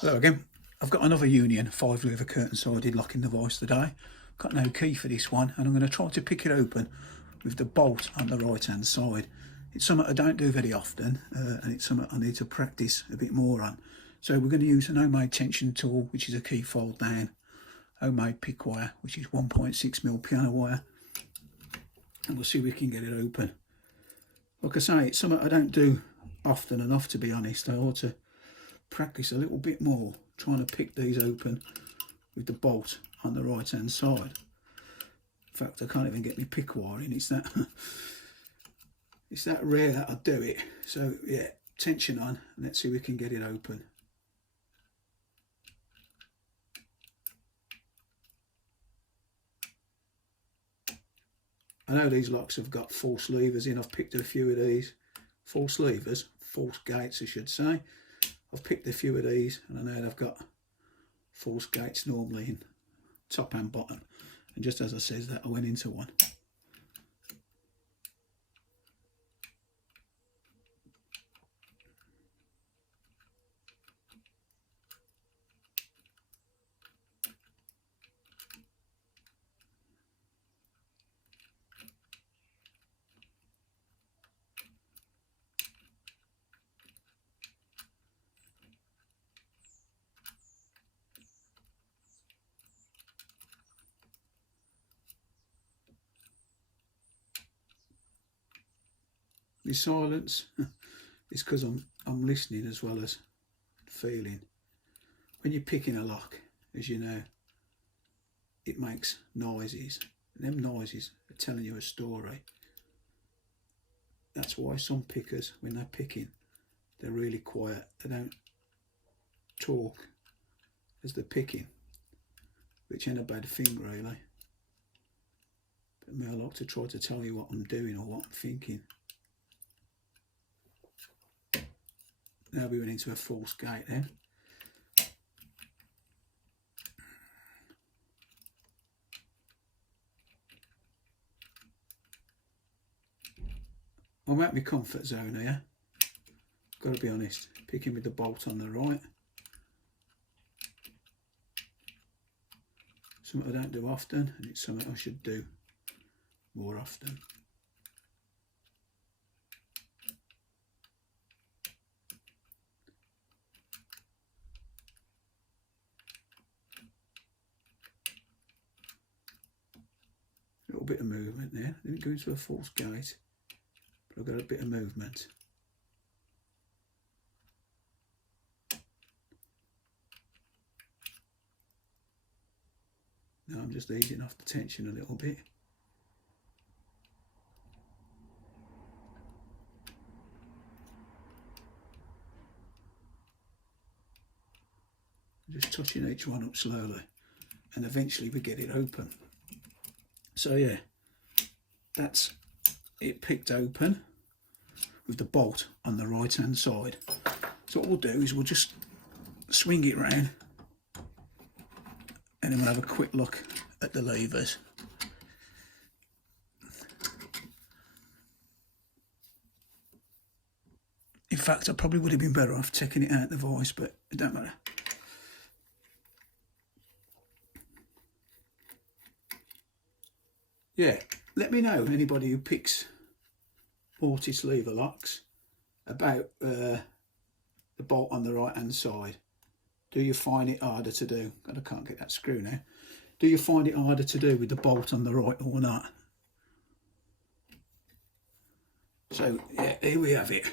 Hello again. I've got another Union 5 lever curtain sided locking device today. Got no key for this one and I'm going to try to pick it open with the bolt on the right hand side. It's something I don't do very often and it's something I need to practice a bit more on. So we're going to use an homemade tension tool, which is a key fold down, homemade pick wire, which is 1.6mm piano wire, and we'll see if we can get it open. Like I say, it's something I don't do often enough, to be honest. I ought to practice a little bit more trying to pick these open with the bolt on the right hand side. In fact, I can't even get my pick wire in. It's that it's that rare that I do it. So yeah, tension on, and let's see if we can get it open. I know these locks have got false levers in. I've picked a few of these. False levers, false gates I should say. I've picked a few of these and I know they've got false gates normally in top and bottom. And just as I said that, I went into one. The silence is because I'm listening as well as feeling. When you're picking a lock, as you know, it makes noises, and them noises are telling you a story. That's why some pickers, when they're picking, they're really quiet. They don't talk as they're picking, which ain't a bad thing really. But me, I like to try to tell you what I'm doing or what I'm thinking. Now we went into a false gate then. I'm at my comfort zone here. Got to be honest, picking with the bolt on the right. Something I don't do often, and it's something I should do more often. A little bit of movement there. Didn't go into a false gate, but I've got a bit of movement. Now I'm just easing off the tension a little bit. Just touching each one up slowly, and eventually we get it open. So yeah, that's it picked open with the bolt on the right hand side. So what we'll do is we'll just swing it round and then we'll have a quick look at the levers. In fact, I probably would have been better off taking it out the vise, but it don't matter. Yeah, let me know, anybody who picks Mortice lever locks, about the bolt on the right hand side. Do you find it harder to do? God, I can't get that screw now. Do you find it harder to do with the bolt on the right or not? So yeah, here we have it.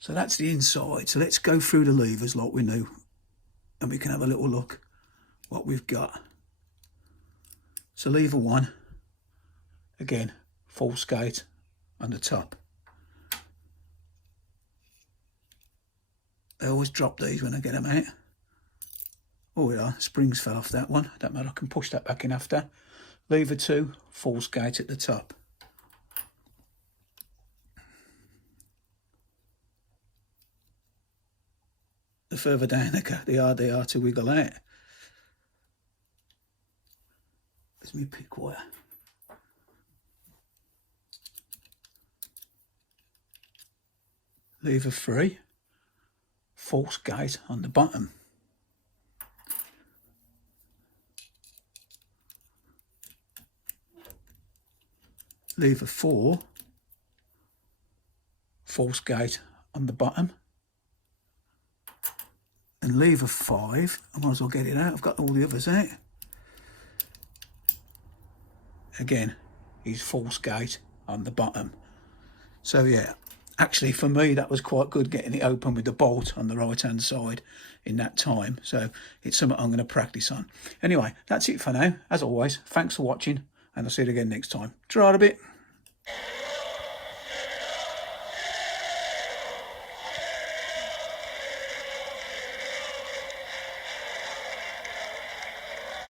So that's the inside. So let's go through the levers like we knew, and we can have a little look what we've got. So lever 1, again, false gate on the top. I always drop these when I get them out. Oh yeah, springs fell off that one. Don't matter, I can push that back in after. Lever 2, false gate at the top. The further down they go, the harder they are to wiggle out. There's my pick wire. Lever 3, false gate on the bottom. Lever 4, false gate on the bottom, and lever 5, I might as well get it out, I've got all the others out. Again, is false gate on the bottom. So yeah, actually for me that was quite good, getting it open with the bolt on the right hand side in that time. So it's something I'm going to practice on. Anyway, that's it for now. As always, thanks for watching, and I'll see you again next time. Try it a bit.